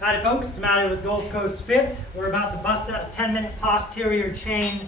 Howdy folks, it's Matty with Gulf Coast Fit. We're about to bust out a 10-minute posterior chain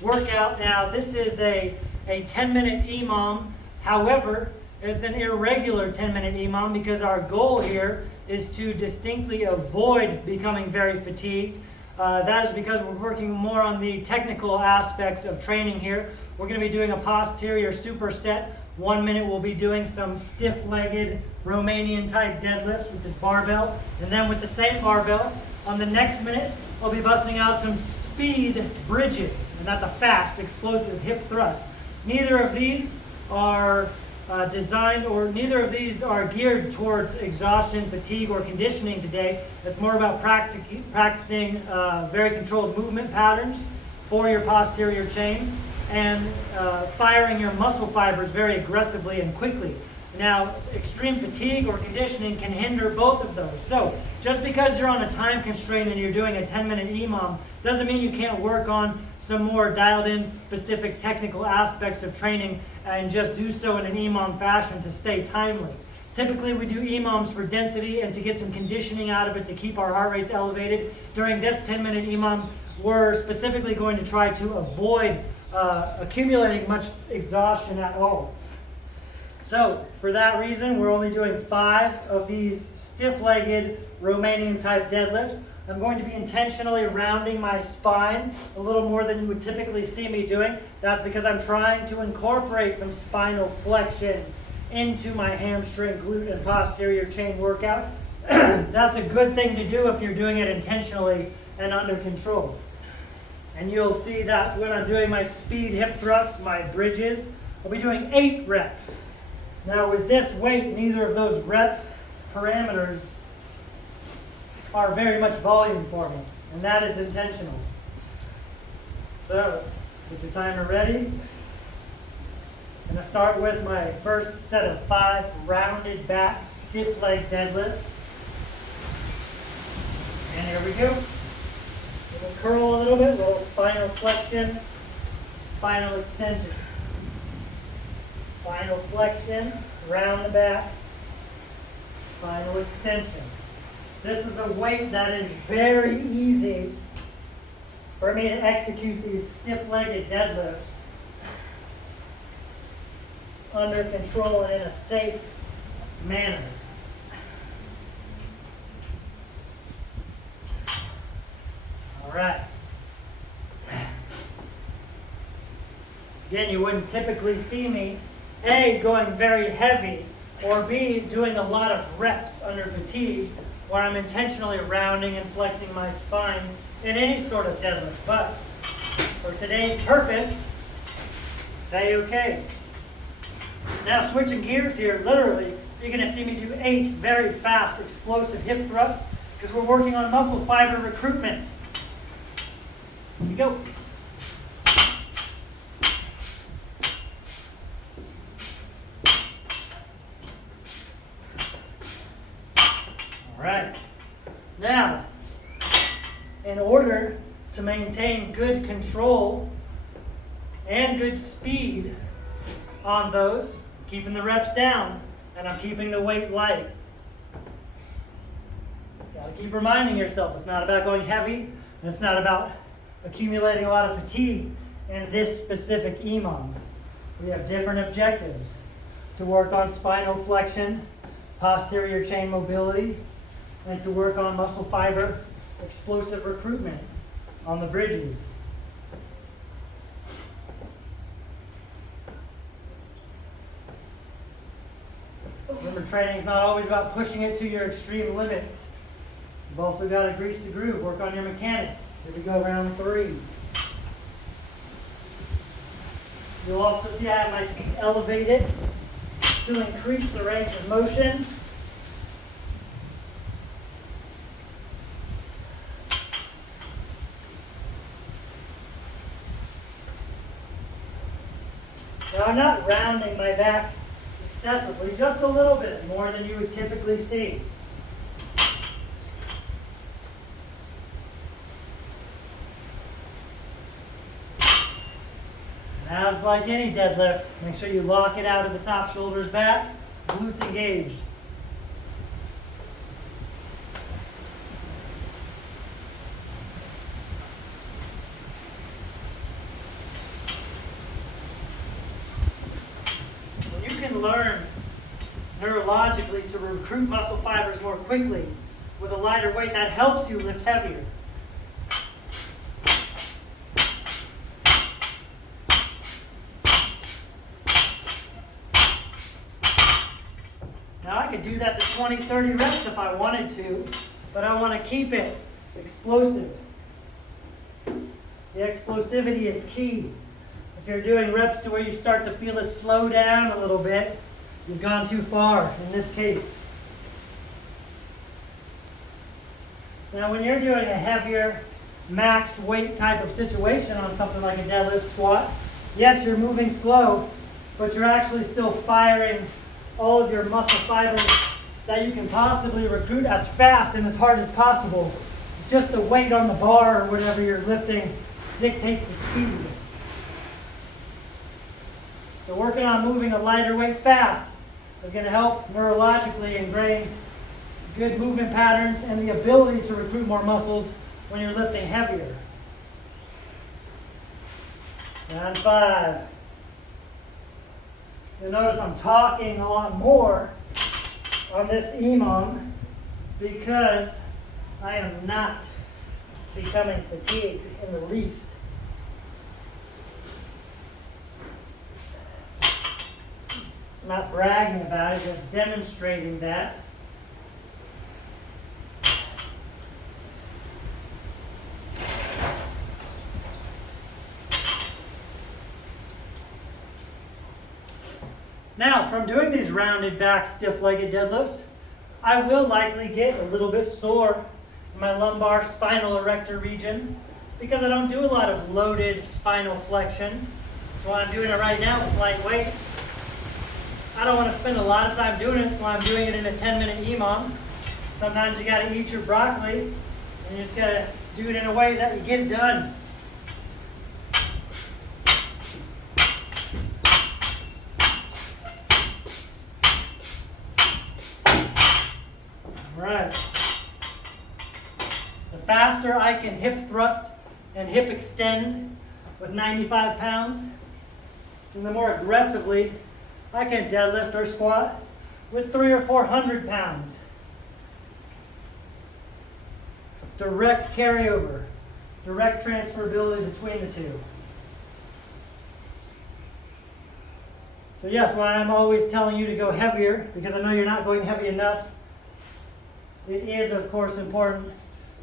workout. Now this is a 10-minute EMOM. However, it's an irregular 10-minute EMOM because our goal here is to distinctly avoid becoming very fatigued. That is because we're working more on the technical aspects of training here. We're going to be doing a posterior superset. 1 minute we'll be doing some stiff-legged Romanian type deadlifts with this barbell, and then with the same barbell on the next minute I'll be busting out some speed bridges, and that's a fast explosive hip thrust. Neither of these are neither of these are geared towards exhaustion, fatigue, or conditioning today. It's more about practicing very controlled movement patterns for your posterior chain and firing your muscle fibers very aggressively and quickly. Now, extreme fatigue or conditioning can hinder both of those. So, just because you're on a time constraint and you're doing a 10-minute EMOM doesn't mean you can't work on some more dialed-in specific technical aspects of training and just do so in an EMOM fashion to stay timely. Typically, we do EMOMs for density and to get some conditioning out of it to keep our heart rates elevated. During this 10-minute EMOM, we're specifically going to try to avoid accumulating much exhaustion at all. So, for that reason, we're only doing 5 of these stiff-legged Romanian type deadlifts. I'm going to be intentionally rounding my spine a little more than you would typically see me doing. That's because I'm trying to incorporate some spinal flexion into my hamstring, glute, and posterior chain workout. That's a good thing to do if you're doing it intentionally and under control. And you'll see that when I'm doing my speed hip thrusts, my bridges, I'll be doing 8 reps. Now with this weight, neither of those rep parameters are very much volume for me, and that is intentional. So, get your timer ready. I'm going to start with my first set of 5 rounded back stiff leg deadlifts. And here we go. We'll curl a little bit, little spinal flexion, spinal extension. Spinal flexion, round the back, spinal extension. This is a weight that is very easy for me to execute these stiff-legged deadlifts under control and in a safe manner. All right. Again, you wouldn't typically see me A, going very heavy, or B, doing a lot of reps under fatigue where I'm intentionally rounding and flexing my spine in any sort of deadlift. But for today's purpose, it's A-okay. Now switching gears here, literally, you're going to see me do 8 very fast explosive hip thrusts because we're working on muscle fiber recruitment. Here we go. Alright, now, in order to maintain good control and good speed on those, keeping the reps down, and I'm keeping the weight light. Gotta keep reminding yourself, it's not about going heavy, and it's not about accumulating a lot of fatigue in this specific EMOM. We have different objectives: to work on spinal flexion, posterior chain mobility, and to work on muscle fiber explosive recruitment on the bridges. Remember, training is not always about pushing it to your extreme limits. You've also got to grease the groove, work on your mechanics. Here we go, round 3. You'll also see I have my feet elevated to increase the range of motion. Now I'm not rounding my back excessively, just a little bit more than you would typically see. And as like any deadlift, make sure you lock it out of the top, shoulders back, glutes engaged. neurologically to recruit muscle fibers more quickly with a lighter weight. That helps you lift heavier. Now I could do that to 20, 30 reps if I wanted to, but I want to keep it explosive. The explosivity is key. If you're doing reps to where you start to feel it slow down a little bit, you've gone too far in this case. Now when you're doing a heavier max weight type of situation on something like a deadlift squat, yes, you're moving slow, but you're actually still firing all of your muscle fibers that you can possibly recruit as fast and as hard as possible. It's just the weight on the bar or whatever you're lifting dictates the speed. So working on moving a lighter weight fast is going to help neurologically ingrain good movement patterns and the ability to recruit more muscles when you're lifting heavier. Round 5. You'll notice I'm talking a lot more on this EMOM because I am not becoming fatigued in the least. I'm not bragging about it, just demonstrating that. Now, from doing these rounded back stiff-legged deadlifts, I will likely get a little bit sore in my lumbar spinal erector region because I don't do a lot of loaded spinal flexion. So I'm doing it right now with light weight. I don't want to spend a lot of time doing it, so I'm doing it in a 10-minute EMOM. Sometimes you got to eat your broccoli, and you just got to do it in a way that you get it done. Alright. The faster I can hip thrust and hip extend with 95 pounds, and the more aggressively I can deadlift or squat with 300 or 400 pounds. Direct carryover, direct transferability between the two. So yes, why I'm always telling you to go heavier, because I know you're not going heavy enough, it is of course important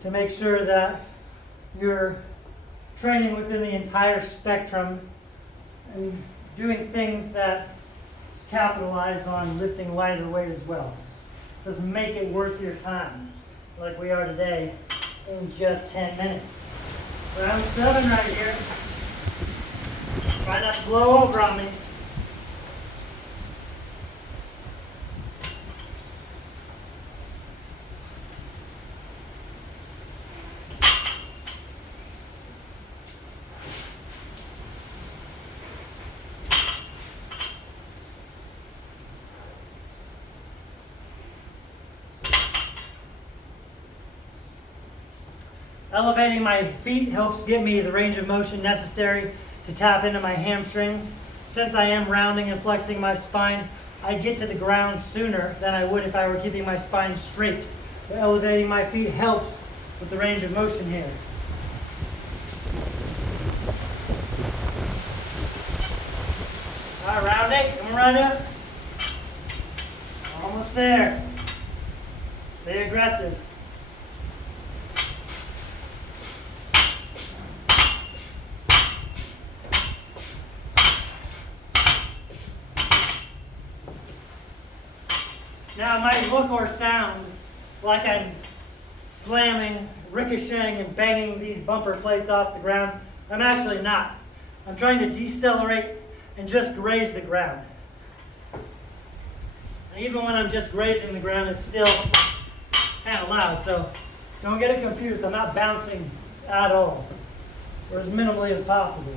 to make sure that you're training within the entire spectrum and doing things that capitalize on lifting lighter weight as well. Just make it worth your time, like we are today, in just 10 minutes. Round 7 right here. Try not to blow over on me. Elevating my feet helps give me the range of motion necessary to tap into my hamstrings. Since I am rounding and flexing my spine, I get to the ground sooner than I would if I were keeping my spine straight. So elevating my feet helps with the range of motion here. All right, round 8, come right up. Almost there. Stay aggressive. Now it might look or sound like I'm slamming, ricocheting, and banging these bumper plates off the ground. I'm actually not. I'm trying to decelerate and just graze the ground. And even when I'm just grazing the ground, it's still kind of loud, so don't get it confused. I'm not bouncing at all, or as minimally as possible.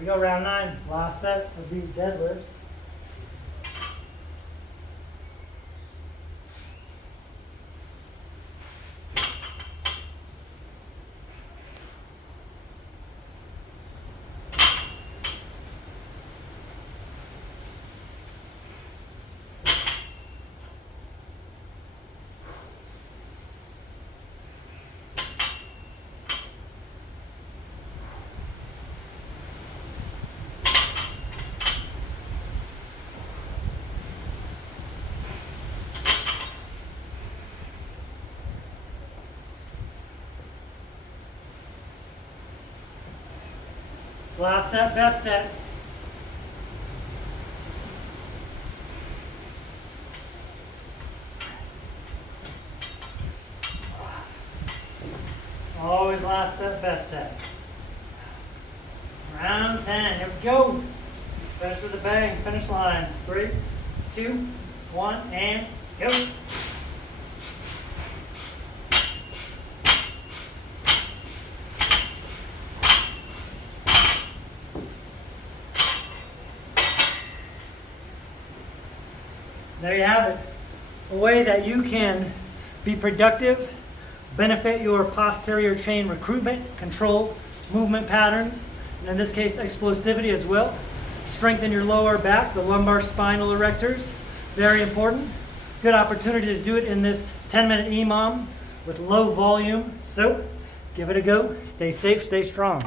We go round 9, last set of these deadlifts. Last set, best set. Always last set, best set. Round 10, here we go. Finish with a bang, finish line. 3, 2, 1, and go. There you have it. A way that you can be productive, benefit your posterior chain recruitment, control movement patterns, and in this case explosivity as well. Strengthen your lower back, the lumbar spinal erectors. Very important. Good opportunity to do it in this 10-minute EMOM with low volume. So give it a go. Stay safe, stay strong.